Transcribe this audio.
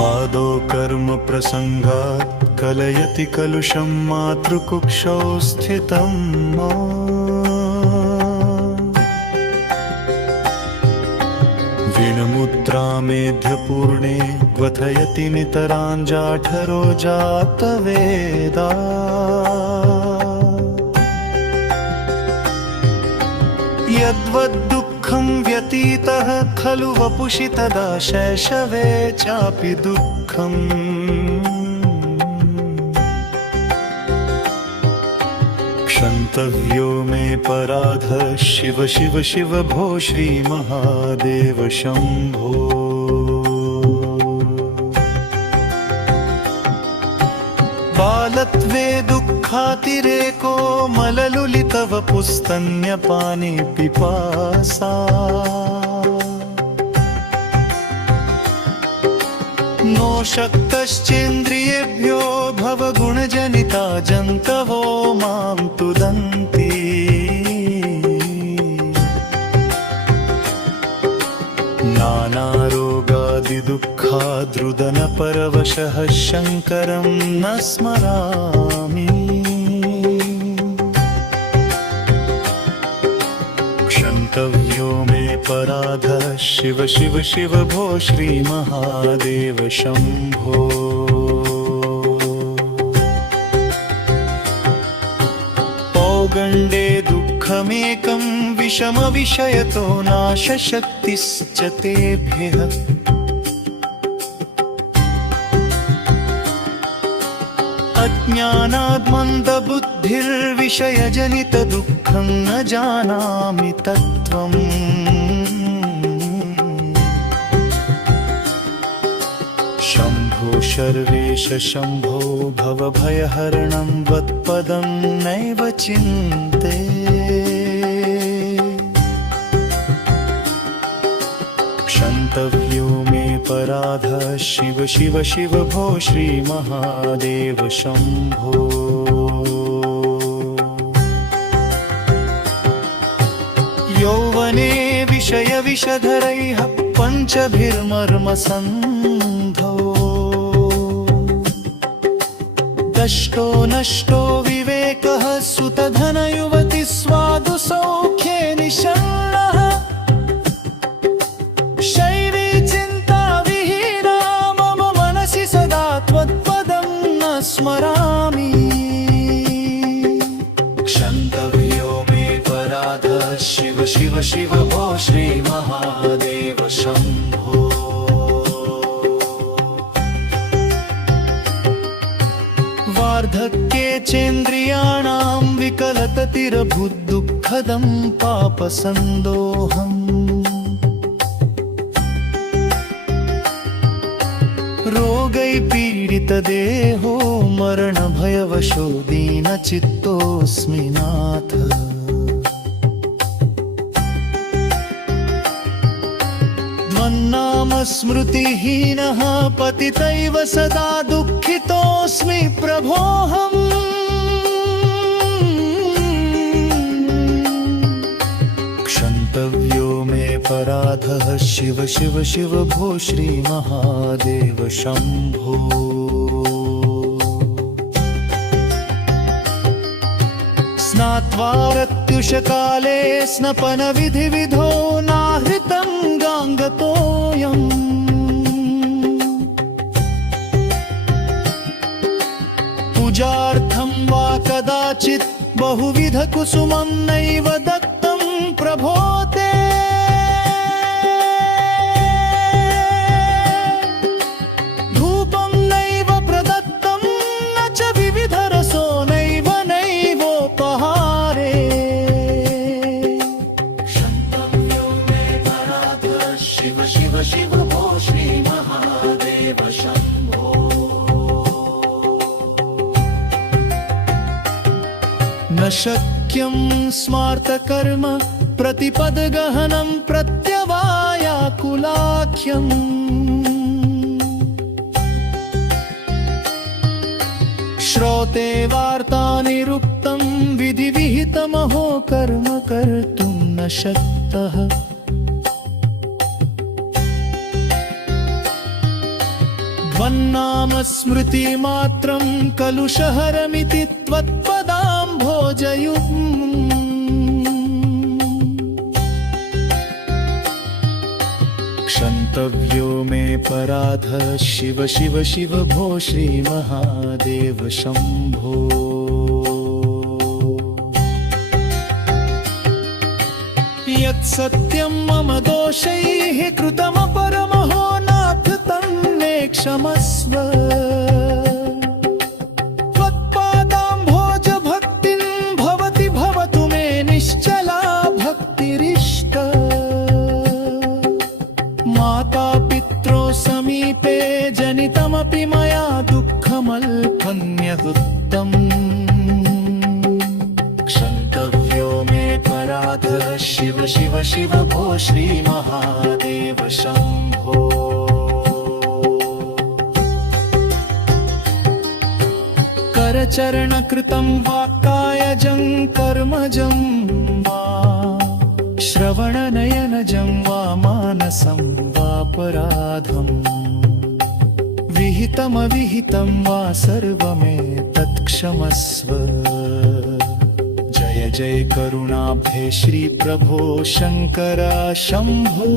आदौ कर्म प्रसंगात् कलयति कलुषं मातृकुक्षौ स्थितं वीणमुद्रामेध्यपूर्णे क्वथयति नितराञ्जाठरो जातवेदा यद्वद्दुःखं व्यतीतः खलु वपुषि तदा शैशवे चापि दुःखम् क्षन्तव्यो मे पराधः शिव शिव शिव भो श्रीमहादेव शम्भो बालत्वे दुःखातिरेको मललुलितव पुस्तन्यपाने पिपासा नो शक्तश्चेन्द्रियेभ्यो भवगुणजनिता जन्तवो मां तुदन्ति नानारोगादिदुःखाद्रुदनपरवशः शङ्करं न स्मरामि क्षन्तव्यो मे पराधः शिव शिव शिव भो श्रीमहादेव शम्भो पौगण्डे दुःखमेकं विषमविषयतो नाशशक्तिश्च तेभ्यः अज्ञानाद्मन्दबुद्धिर्विषयजनितदुःखं न जानामि तत्त्वम् शम्भो शर्वेश शम्भो भवभयहरणं वत्पदं नैव चिन्ते क्षन्तव्यो मे पराधः शिव शिव शिव भो श्रीमहादेव शम्भो यौवने विषयविषधरैः पञ्चभिर्मर्मसन्धौ दष्टो नष्टो विवेकः सुतधनयुवति स्वादु सौख्ये निषण्णः शैवी चिन्ता विहीना मम मनसि सदा त्वत्पदं न स्मरामि क्षन्तव्यो मे पराधः शिव शिव शिव भो श्रीमहादेव शम्भो वार्धक्ये चेन्द्रियाणां विकलततिरभुद्दुःखदं पापसन्दोहम् रोगै पीडितदेहो मरणभयवशो दीनचित्तोऽस्मि नाथ त्वन्नाम स्मृतिहीनः पतितैव सदा दुःखितोऽस्मि प्रभोऽहम् क्षन्तव्यो मे पराधः शिव शिव शिव भो श्रीमहादेव शम्भो स्नात्वा प्रत्युषकाले स्नपनविधिविधो नाहृतं गाङ्गतोऽयम् पूजार्थं वा कदाचित् बहुविधकुसुमं नैव दत्तं प्रभो ते धूपं नैव प्रदत्तं न च विविधरसो नैव नैवोपहारे क्षन्तव्यो मे पराधः शिव शिव शिव भो श्रीमहादेव शम्भो न शक्यं स्मार्तकर्म प्रतिपदगहनं प्रत्यवायाकुलाख्यम् श्रोते वार्तानिरुक्तं विधिविहितमहो कर्म कर्तुं न शक्तः तन्नाम स्मृतिमात्रं कलुषहरमिति त्वत्पदाम्भोजयुग्मम् क्षन्तव्यो मे पराधः शिव शिव शिव भो श्रीमहादेव शम्भो यत्सत्यं मम दोषैः कृतमपरमहो नाथ तन्मे क्षमस्व त्वत्पादाम्भोज भक्तिं भवति भवतु मे निश्चला भक्तिरिष्ट माता पित्रो समीपे जनितमपि मया दुःखमल्पन्यदुत्तम् क्षन्तव्यो मे पराधः शिव शिव शिव भो श्रीमहादेव शम्भो करचरणकृतं वा कायजं कर्मजं वा श्रवणनयनजं वा मानसं वापराधम् विहितमविहितं वा सर्वमेतत्क्षमस्व जय जय करुणाब्धे श्री प्रभो शङ्कर शम्भो